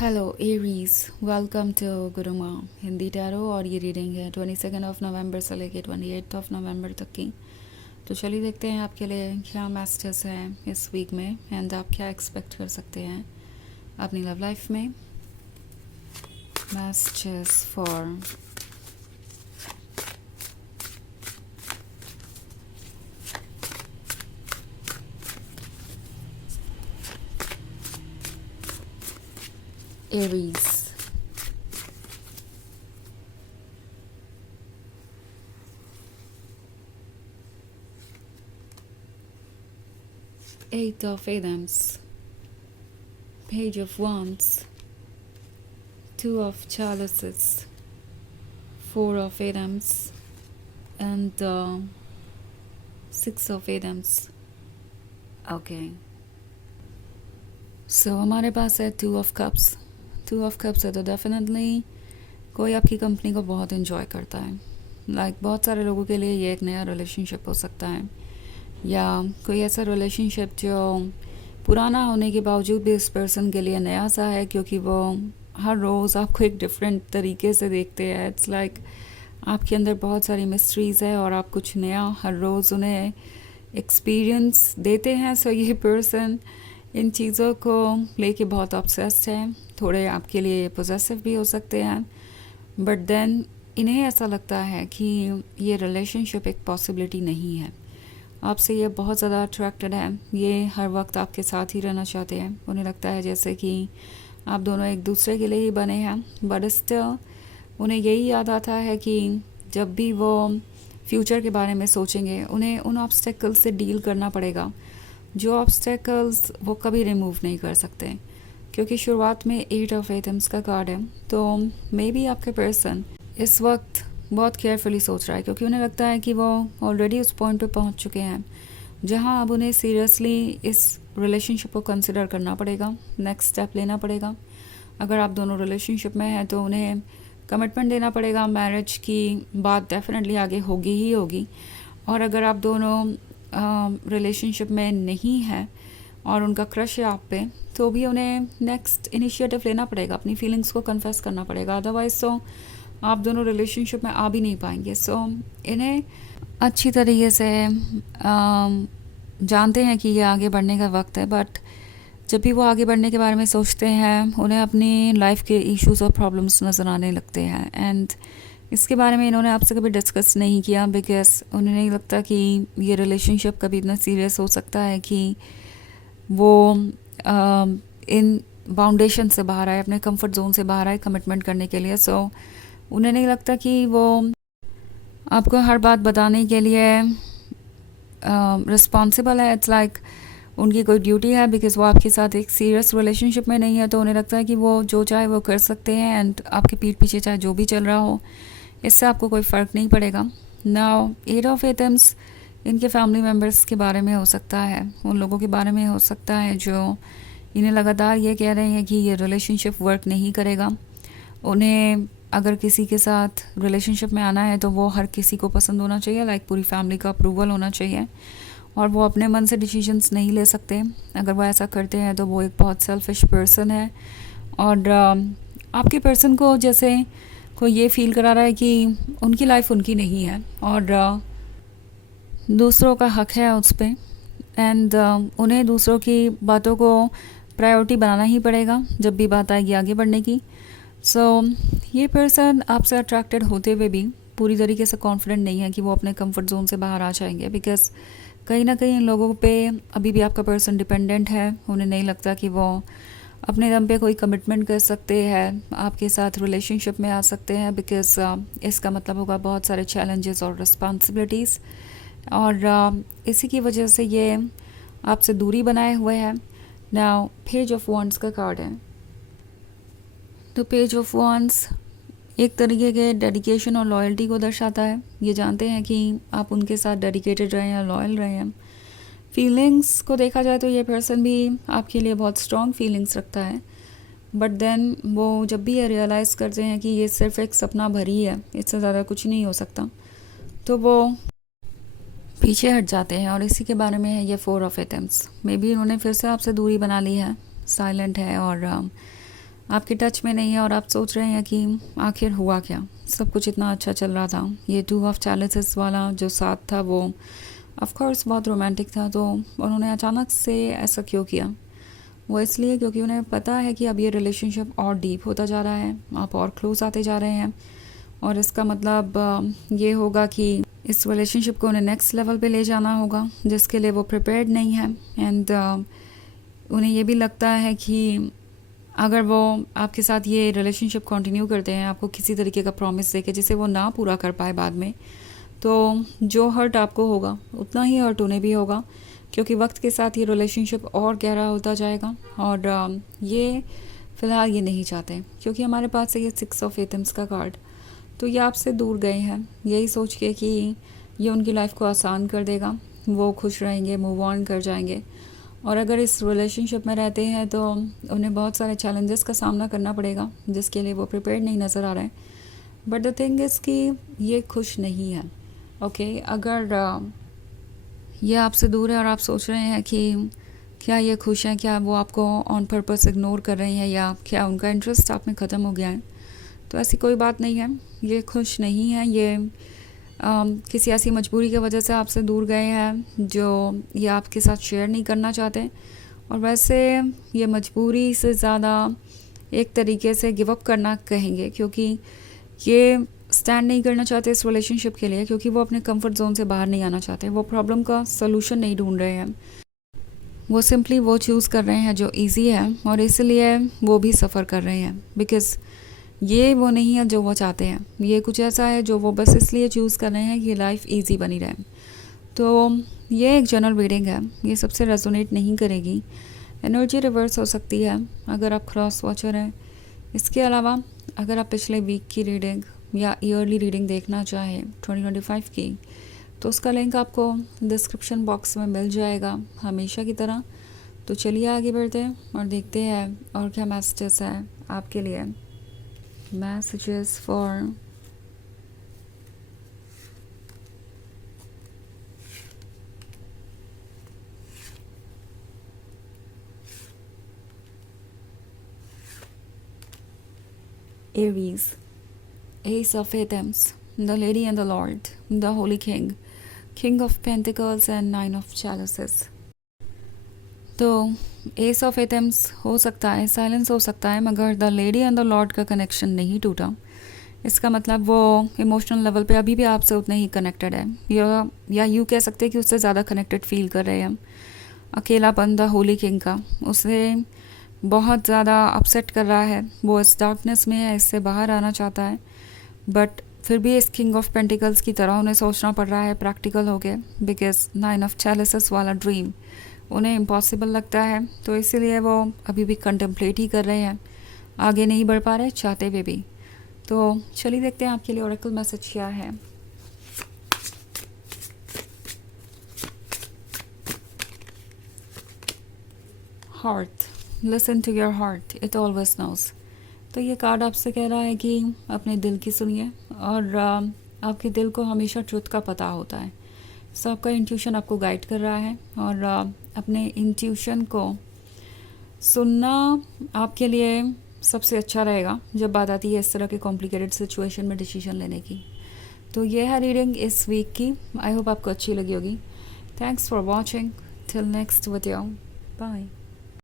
Hello Aries, welcome to Guruma Hindi tarot. और ये reading है 22 से लेके 28 तक की। तो चलिए देखते हैं आपके लिए क्या मैसेजेस हैं इस वीक में एंड आप क्या एक्सपेक्ट कर सकते हैं अपनी लव लाइफ में। Messages for Aries. Eight of Wands, Page of Wands, Two of Chalices, Four of Wands, and Six of Wands. Okay, so हमारे पास है two of cups. Two of cups है तो डेफिनेटली कोई आपकी कंपनी को बहुत इन्जॉय करता है। बहुत सारे लोगों के लिए ये एक नया रिलेशनशिप हो सकता है, या कोई ऐसा रिलेशनशिप जो पुराना होने के बावजूद भी इस पर्सन के लिए नया सा है, क्योंकि वो हर रोज़ आपको एक डिफरेंट तरीके से देखते हैं। इट्स आपके अंदर बहुत सारी मिस्ट्रीज़ है और आप कुछ नया हर रोज़ उन्हें एक्सपीरियंस देते हैं। सो ये पर्सन इन चीज़ों को लेके बहुत ऑब्सेस्ड है। थोड़े आपके लिए पोजेसिव भी हो सकते हैं, बट देन इन्हें ऐसा लगता है कि ये रिलेशनशिप एक पॉसिबिलिटी नहीं है। आपसे ये बहुत ज़्यादा अट्रैक्टेड है, ये हर वक्त आपके साथ ही रहना चाहते हैं। उन्हें लगता है जैसे कि आप दोनों एक दूसरे के लिए ही बने हैं, बट स्टिल उन्हें यही याद आता है कि जब भी वो फ्यूचर के बारे में सोचेंगे उन्हें उन ऑब्स्टेकल्स से डील करना पड़ेगा, जो ऑब्स्टेकल्स वो कभी रिमूव नहीं कर सकते, क्योंकि शुरुआत में 8 ऑफ एटम्स का कार्ड है। तो मे बी आपके पर्सन इस वक्त बहुत केयरफुली सोच रहा है, क्योंकि उन्हें लगता है कि वो ऑलरेडी उस पॉइंट पे पहुंच चुके हैं जहां अब उन्हें सीरियसली इस रिलेशनशिप को कंसिडर करना पड़ेगा, नेक्स्ट स्टेप लेना पड़ेगा। अगर आप दोनों रिलेशनशिप में हैं तो उन्हें कमिटमेंट देना पड़ेगा। मैरिज की बात डेफिनेटली आगे होगी ही होगी। और अगर आप दोनों रिलेशनशिप में नहीं हैं और उनका क्रश है आप पे, तो भी उन्हें नेक्स्ट इनिशिएटिव लेना पड़ेगा, अपनी फीलिंग्स को कन्फेस करना पड़ेगा। अदरवाइज तो आप दोनों रिलेशनशिप में आ भी नहीं पाएंगे। सो इन्हें अच्छी तरीके से जानते हैं कि ये आगे बढ़ने का वक्त है, बट जब भी वो आगे बढ़ने के बारे में सोचते हैं उन्हें अपनी लाइफ के इश्यूज और प्रॉब्लम्स नज़र आने लगते हैं। एंड इसके बारे में इन्होंने आपसे कभी डिस्कस नहीं किया, बिकॉज उन्हें नहीं लगता कि ये रिलेशनशिप कभी इतना सीरियस हो सकता है कि वो इन बाउंडेशन से बाहर आए, अपने कंफर्ट जोन से बाहर आए कमिटमेंट करने के लिए। सो उन्हें नहीं लगता कि वो आपको हर बात बताने के लिए रिस्पॉन्सिबल है। इट्स उनकी कोई ड्यूटी है, बिकॉज वो आपके साथ एक सीरियस रिलेशनशिप में नहीं है। तो उन्हें लगता है कि वो जो चाहे वो कर सकते हैं, एंड आपके पीठ पीछे चाहे जो भी चल रहा हो इससे आपको कोई फ़र्क नहीं पड़ेगा। नाउ 8 ऑफ एटम्स इनके फैमिली मेम्बर्स के बारे में हो सकता है, उन लोगों के बारे में हो सकता है जो इन्हें लगातार ये कह रहे हैं कि ये रिलेशनशिप वर्क नहीं करेगा। उन्हें अगर किसी के साथ रिलेशनशिप में आना है तो वो हर किसी को पसंद होना चाहिए, पूरी फैमिली का अप्रूवल होना चाहिए, और वो अपने मन से डिसीजंस नहीं ले सकते। अगर वो ऐसा करते हैं तो वो एक बहुत सेल्फिश पर्सन है। और आपके पर्सन को जैसे कोई ये फील करा रहा है कि उनकी लाइफ उनकी नहीं है और दूसरों का हक है उस पर, एंड उन्हें दूसरों की बातों को प्रायोरिटी बनाना ही पड़ेगा जब भी बात आएगी आगे बढ़ने की। सो ये पर्सन आपसे अट्रैक्टेड होते हुए भी पूरी तरीके से कॉन्फिडेंट नहीं है कि वो अपने कंफर्ट जोन से बाहर आ जाएंगे, बिकॉज कहीं ना कहीं इन लोगों पे अभी भी आपका पर्सन डिपेंडेंट है। उन्हें नहीं लगता कि वो अपने दम पे कोई कमिटमेंट कर सकते हैं, आपके साथ रिलेशनशिप में आ सकते हैं, बिकॉज इसका मतलब होगा बहुत सारे चैलेंजेस और रिस्पॉन्सिबिलिटीज़, और इसी की वजह से ये आपसे दूरी बनाए हुए हैं। नाउ पेज ऑफ वॉन्ड्स का कार्ड है। तो पेज ऑफ वॉन्ड्स एक तरीके के डेडिकेशन और लॉयल्टी को दर्शाता है। ये जानते हैं कि आप उनके साथ डेडिकेटेड रहे हैं, लॉयल रहे हैं। फीलिंग्स को देखा जाए तो ये पर्सन भी आपके लिए बहुत स्ट्रॉन्ग फीलिंग्स रखता है, बट देन वो जब भी ये रियलाइज़ करते हैं कि ये सिर्फ एक सपना भरी है, इससे ज़्यादा कुछ नहीं हो सकता, तो वो पीछे हट जाते हैं। और इसी के बारे में है ये 4 ऑफ एटम्स। मे बी उन्होंने फिर से आपसे दूरी बना ली है, साइलेंट है और आपके टच में नहीं है और आप सोच रहे हैं कि आखिर हुआ क्या, सब कुछ इतना अच्छा चल रहा था। ये 2 ऑफ चैलेंजेस वाला जो साथ था वो ऑफ कोर्स बहुत रोमांटिक था, तो उन्होंने अचानक से ऐसा क्यों किया? वो इसलिए क्योंकि उन्हें पता है कि अब ये रिलेशनशिप और डीप होता जा रहा है, आप और क्लोज आते जा रहे हैं, और इसका मतलब ये होगा कि इस रिलेशनशिप को उन्हें नेक्स्ट लेवल पे ले जाना होगा, जिसके लिए वो प्रिपेयर्ड नहीं है। एंड उन्हें ये भी लगता है कि अगर वो आपके साथ ये रिलेशनशिप कंटिन्यू करते हैं, आपको किसी तरीके का प्रॉमिस देके जिसे वो ना पूरा कर पाए बाद में, तो जो हर्ट आपको होगा उतना ही हर्ट उन्हें भी होगा, क्योंकि वक्त के साथ ये रिलेशनशिप और गहरा होता जाएगा। और ये फ़िलहाल ये नहीं चाहते, क्योंकि हमारे पास है ये 6 ऑफ एटम्स का कार्ड। तो ये आपसे दूर गए हैं यही सोच के कि ये उनकी लाइफ को आसान कर देगा, वो खुश रहेंगे, मूव ऑन कर जाएंगे। और अगर इस रिलेशनशिप में रहते हैं तो उन्हें बहुत सारे चैलेंजेस का सामना करना पड़ेगा, जिसके लिए वो प्रिपेयर्ड नहीं नज़र आ रहे हैं। बट द थिंग इज़ कि ये खुश नहीं है। ओके, अगर ये आपसे दूर है और आप सोच रहे हैं कि क्या ये खुश हैं, क्या वो आपको ऑन पर्पस इग्नोर कर रही हैं, या क्या उनका इंटरेस्ट आप में ख़त्म हो गया है, तो ऐसी कोई बात नहीं है। ये खुश नहीं है, ये किसी ऐसी मजबूरी की वजह से आपसे दूर गए हैं जो ये आपके साथ शेयर नहीं करना चाहते। और वैसे ये मजबूरी से ज़्यादा एक तरीके से गिव अप करना कहेंगे, क्योंकि ये स्टैंड नहीं करना चाहते इस रिलेशनशिप के लिए, क्योंकि वो अपने कंफर्ट जोन से बाहर नहीं आना चाहते। वो प्रॉब्लम का सलूशन नहीं ढूंढ रहे हैं, वो सिंपली वो चूज़ कर रहे हैं जो इजी है, और इसलिए वो भी सफ़र कर रहे हैं। बिकॉज़ ये वो नहीं है जो वो चाहते हैं, ये कुछ ऐसा है जो वो बस इसलिए चूज़ कर रहे हैं कि लाइफ इजी बनी रहे। तो ये एक जनरल रीडिंग है, ये सबसे रेजोनेट नहीं करेगी। एनर्जी रिवर्स हो सकती है अगर आप क्रॉस वॉचर हैं। इसके अलावा अगर आप पिछले वीक की रीडिंग या ईयरली रीडिंग देखना चाहें 2025 की, तो उसका लिंक आपको डिस्क्रिप्शन बॉक्स में मिल जाएगा हमेशा की तरह। तो चलिए आगे बढ़ते हैं और देखते हैं और क्या मैसेजेस है आपके लिए। Messages for Aries, Ace of Athens, the Lady and the Lord, the Holy King, King of Pentacles and 9 of Chalices। तो एस ऑफ एथम्स हो सकता है, साइलेंस हो सकता है, मगर the lady and the Lord का कनेक्शन नहीं टूटा। इसका मतलब वो इमोशनल लेवल पे अभी भी आपसे उतने ही कनेक्टेड है, या यूँ कह सकते हैं कि उससे ज़्यादा कनेक्टेड फील कर रहे हैं। अकेलापन द होली किंग का उसे बहुत ज़्यादा अपसेट कर रहा है, वो इस डार्कनेस में है, इससे बाहर आना चाहता है, बट फिर भी इस किंग ऑफ पेंटिकल्स की तरह उन्हें सोचना पड़ रहा है प्रैक्टिकल हो गए, बिकॉज 9 ऑफ चैलिसेस वाला ड्रीम उन्हें इम्पॉसिबल लगता है। तो इसीलिए वो अभी भी कंटेम्पलेट ही कर रहे हैं, आगे नहीं बढ़ पा रहे चाहते हुए भी। तो चलिए देखते हैं आपके लिए ओरेकल मैसेज क्या है। Heart, listen to your heart, it always knows. तो ये कार्ड आपसे कह रहा है कि अपने दिल की सुनिए, और आपके दिल को हमेशा ट्रुथ का पता होता है। सो आपका इंट्यूशन आपको गाइड कर रहा है, और अपने इंट्यूशन को सुनना आपके लिए सबसे अच्छा रहेगा जब बात आती है इस तरह के कॉम्प्लिकेटेड सिचुएशन में डिसीजन लेने की। तो ये है रीडिंग इस वीक की, आई होप आपको अच्छी लगी होगी। Thanks for watching, till next video, bye.